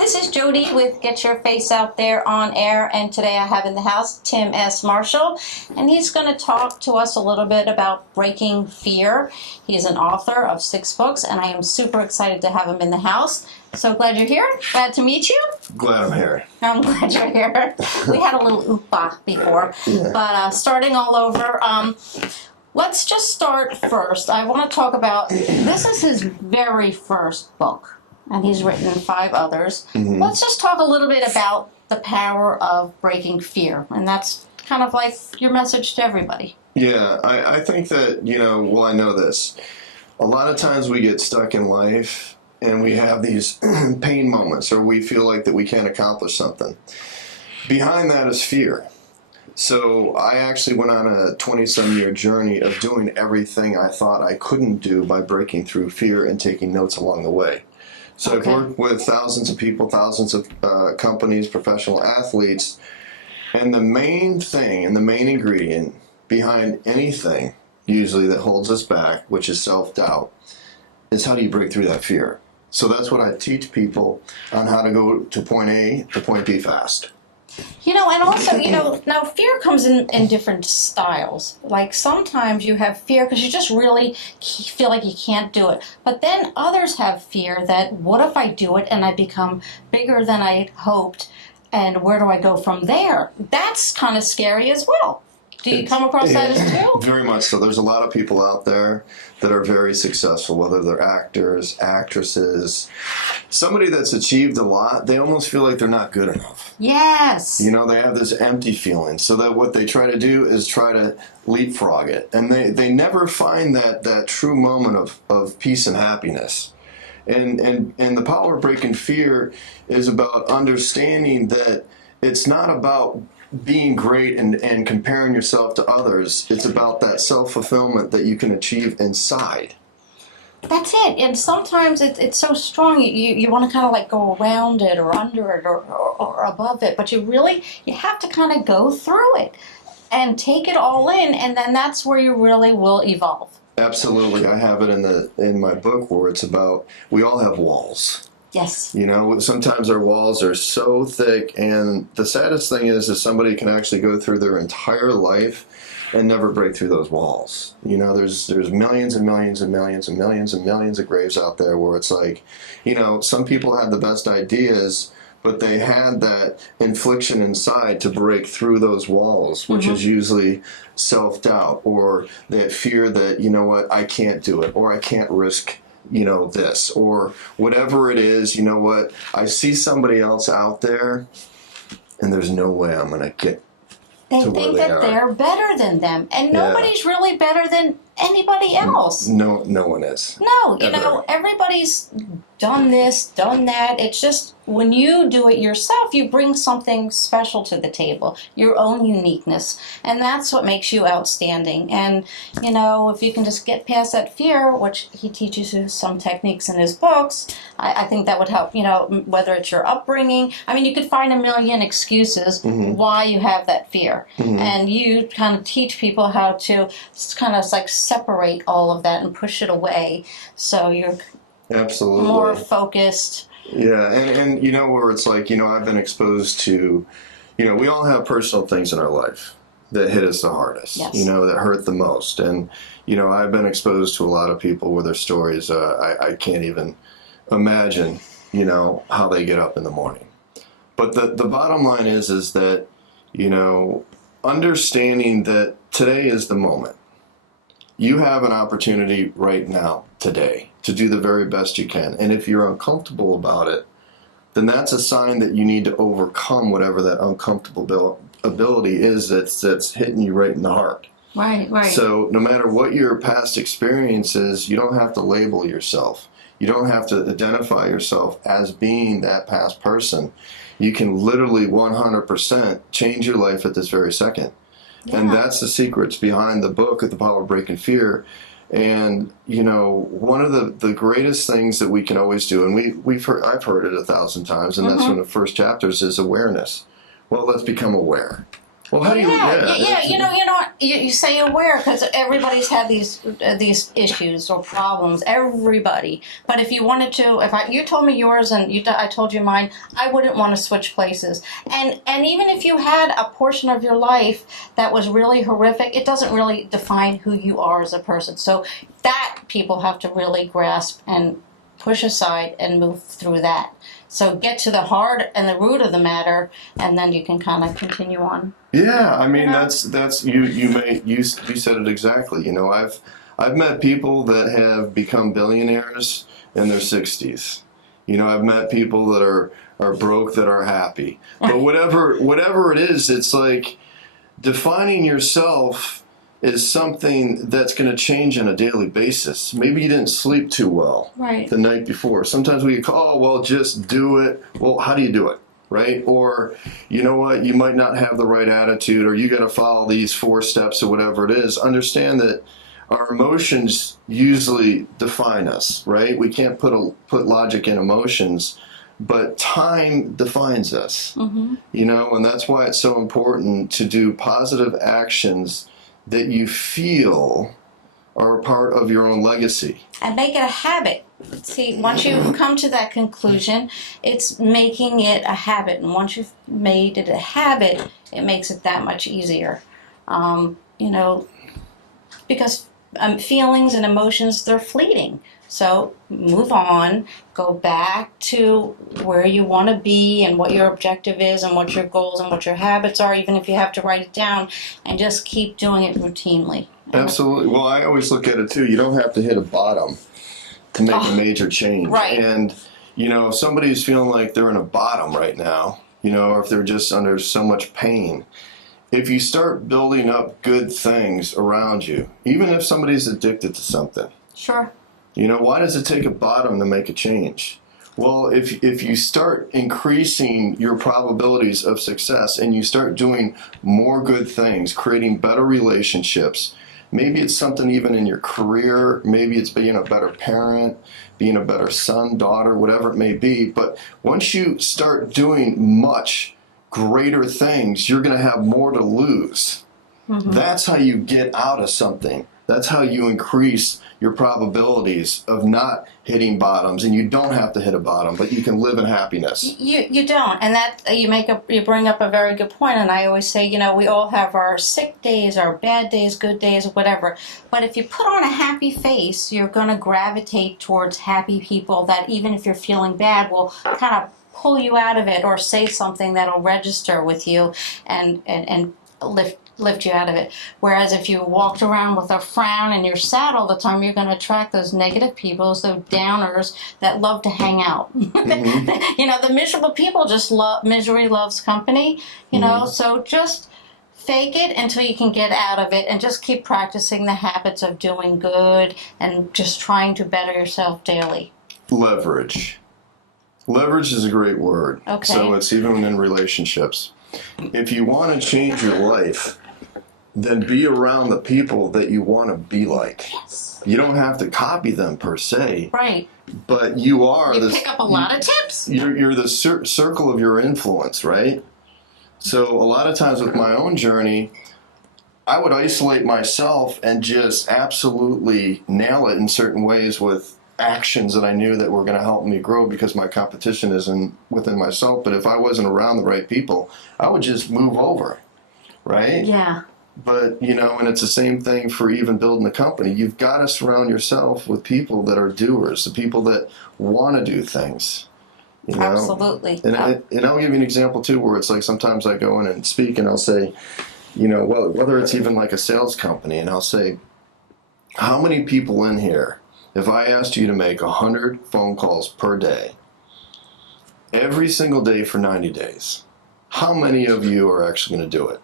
this is Jody with Get Your Face Out There on Air, and today I have in the house Tim S. Marshall, and he's going to talk to us a little bit about breaking fear. He's an author of 6 books, and I am super excited to have him in the house. So glad you're here. Glad to meet you. Glad I'm here. I'm glad you're here. We had a little oompa before, but starting all over. Let's just start first. I want to talk about, this is his very first book, and he's written 5 others. Mm-hmm. Let's just talk a little bit about the power of breaking fear, and that's kind of like your message to everybody. Yeah, I think that, I know this. A lot of times we get stuck in life, and we have these pain moments, or we feel like that we can't accomplish something. Behind that is fear. So I actually went on a 20-some-year journey of doing everything I thought I couldn't do by breaking through fear and taking notes along the way. So I've worked with thousands of people, thousands of companies, professional athletes, and the main thing and the main ingredient behind anything usually that holds us back, which is self-doubt, is how do you break through that fear? So that's what I teach people on how to go to point A to point B fast. And also, now fear comes in different styles. Like sometimes you have fear because you just really feel like you can't do it. But then others have fear that, what if I do it and I become bigger than I hoped? And where do I go from there? That's kind of scary as well. Do you come across that as too? Very much so. There's a lot of people out there that are very successful, whether they're actors, actresses. Somebody that's achieved a lot, they almost feel like they're not good enough. Yes. They have this empty feeling. So that what they try to do is try to leapfrog it. And they never find that true moment of peace and happiness. And the power of breaking fear is about understanding that it's not about being great and comparing yourself to others. It's about that self-fulfillment that you can achieve inside. That's it. And sometimes it's so strong you want to kind of like go around it or under it or above it, but you have to kind of go through it and take it all in, and then that's where you really will evolve. Absolutely. I have it in my book where it's about, we all have walls. Yes. Sometimes our walls are so thick, and the saddest thing is somebody can actually go through their entire life and never break through those walls. There's millions and millions and millions and millions and millions of graves out there where it's like, some people had the best ideas, but they had that infliction inside to break through those walls, which is usually self-doubt, or that fear that, I can't do it, or I can't risk this, or whatever it is. I see somebody else out there, and there's no way I'm going to get They to think where that they are. they're better than them, and nobody's really better than anybody else. No one is. No, Ever. everybody's done this, done that. It's just when you do it yourself, you bring something special to the table, your own uniqueness, and that's what makes you outstanding. And, if you can just get past that fear, which he teaches you some techniques in his books, I think that would help, whether it's your upbringing. I mean, you could find a million excuses why you have that fear. And you kind of teach people how to kind of like separate all of that and push it away so you're absolutely more focused. Yeah, and where it's like, I've been exposed to, we all have personal things in our life that hit us the hardest, Yes. That hurt the most. And, I've been exposed to a lot of people where their stories, I can't even imagine, how they get up in the morning. But the bottom line is that, understanding that today is the moment. You have an opportunity right now, today, to do the very best you can. And if you're uncomfortable about it, then that's a sign that you need to overcome whatever that uncomfortable ability is that's hitting you right in the heart. Right. So no matter what your past experience is, you don't have to label yourself. You don't have to identify yourself as being that past person. You can literally 100% change your life at this very second. Yeah. And that's the secrets behind the book, The Power of Breaking Fear. And, one of the greatest things that we can always do, and I've heard it 1,000 times, and that's one of the first chapters, is awareness. Well, let's become aware. Well, how do you... Yeah, you know what? you say aware because everybody's had these issues or problems. Everybody. But if you wanted to, you told me yours and I told you mine, I wouldn't want to switch places. And even if you had a portion of your life that was really horrific, it doesn't really define who you are as a person. So that people have to really grasp and push aside and move through that. So get to the heart and the root of the matter, and then you can kind of continue on. Yeah, I mean, You know? that's you said it exactly. You know, I've met people that have become billionaires in their 60s. You know, I've met people that are broke that are happy. But whatever it is, it's like defining yourself is something that's going to change on a daily basis. Maybe you didn't sleep too well Right. the night before. Sometimes we call, oh, well, just do it. Well, how do you do it? Right? Or, you know what, you might not have the right attitude, or you got to follow these 4 steps or whatever it is. Understand that our emotions usually define us, right? We can't put logic in emotions, but time defines us. Mm-hmm. You know, and that's why it's so important to do positive actions that you feel are a part of your own legacy. And make it a habit. See, once you've come to that conclusion, it's making it a habit. And once you've made it a habit, it makes it that much easier. You know, because feelings and emotions, they're fleeting. So move on, go back to where you want to be and what your objective is and what your goals and what your habits are, even if you have to write it down, and just keep doing it routinely. Absolutely. Well, I always look at it too. You don't have to hit a bottom to make a major change. Right. And, you know, if somebody's feeling like they're in a bottom right now, you know, or if they're just under so much pain, if you start building up good things around you, even if somebody's addicted to something, Sure. you know, why does it take a bottom to make a change? Well, if you start increasing your probabilities of success and you start doing more good things, creating better relationships, maybe it's something even in your career, maybe it's being a better parent, being a better son, daughter, whatever it may be. But once you start doing much greater things, you're going to have more to lose. Mm-hmm. That's how you get out of something. That's how you increase your probabilities of not hitting bottoms, and you don't have to hit a bottom, but you can live in happiness. You don't, and that you bring up a very good point. And I always say, you know, we all have our sick days, our bad days, good days, whatever. But if you put on a happy face, you're going to gravitate towards happy people that, even if you're feeling bad, will kind of pull you out of it or say something that'll register with you and lift you out of it. Whereas if you walked around with a frown and you're sad all the time, you're going to attract those negative people, those downers that love to hang out. Mm-hmm. You know, the miserable people just misery loves company, you know, so just fake it until you can get out of it and just keep practicing the habits of doing good and just trying to better yourself daily. Leverage. Leverage is a great word. Okay. So it's even in relationships. If you want to change your life, then be around the people that you want to be like. Yes. You don't have to copy them per se. Right. But you are. You pick up a lot of tips. You're the circle of your influence, right? So a lot of times with my own journey, I would isolate myself and just absolutely nail it in certain ways with actions that I knew that were going to help me grow, because my competition isn't within myself. But if I wasn't around the right people, I would just move over, right? Yeah. But, you know, and it's the same thing for even building a company. You've got to surround yourself with people that are doers, the people that want to do things. You know? Absolutely. And I'll give you an example, too, where it's like sometimes I go in and speak and I'll say, you know, well, whether it's even like a sales company, and I'll say, how many people in here, if I asked you to make 100 phone calls per day, every single day for 90 days, how many of you are actually going to do it?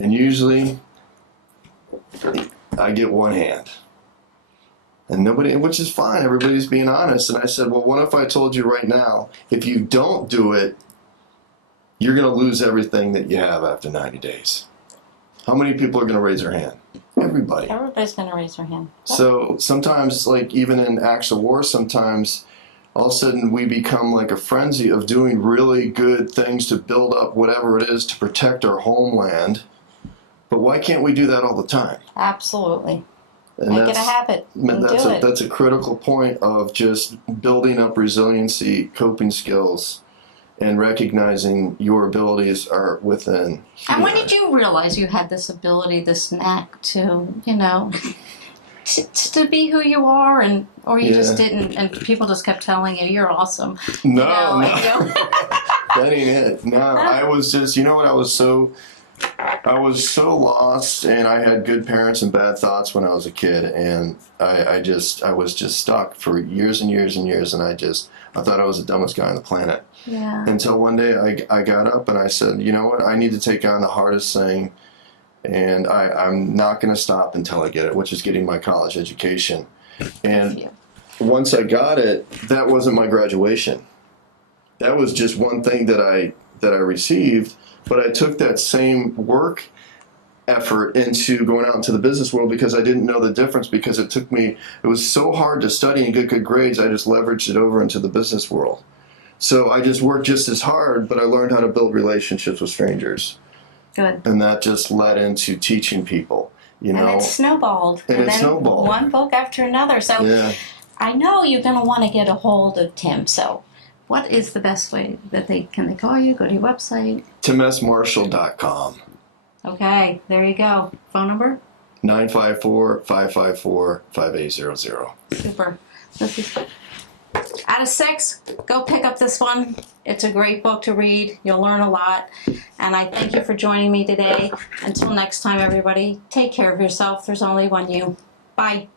And usually, I get one hand. And nobody, which is fine, everybody's being honest. And I said, well, what if I told you right now, if you don't do it, you're going to lose everything that you have after 90 days. How many people are going to raise their hand? Everybody. Everybody's going to raise their hand. Yep. So sometimes, like even in acts of war, sometimes all of a sudden we become like a frenzy of doing really good things to build up whatever it is to protect our homeland. But why can't we do that all the time? Absolutely. And Make it a habit. And do it. That's a critical point of just building up resiliency, coping skills, and recognizing your abilities are within here. And when did you realize you had this ability, this knack to, you know, to be who you are, and or you just didn't, and people just kept telling you you're awesome? No, you know, that ain't it. No, I was just, you know what, I was so lost, and I had good parents and bad thoughts when I was a kid, and I was just stuck for years and years and years, and I thought I was the dumbest guy on the planet. Yeah. Until one day I got up and I said, you know what, I need to take on the hardest thing, and I'm not going to stop until I get it, which is getting my college education. And once I got it, that wasn't my graduation. That was just one thing that I received. But I took that same work effort into going out into the business world because I didn't know the difference, because it was so hard to study and get good grades, I just leveraged it over into the business world. So I just worked just as hard, but I learned how to build relationships with strangers. Good. And that just led into teaching people, you know. And it snowballed. And it then snowballed. One book after another. So Yeah. I know you're going to want to get a hold of Tim. So what is the best way that can they call you? Go to your website. TimSMarshall.com. Okay, there you go. Phone number? 954-554-5800. Super. This is out of 6. Go pick up this one. It's a great book to read. You'll learn a lot. And I thank you for joining me today. Until next time, everybody, take care of yourself. There's only one you. Bye.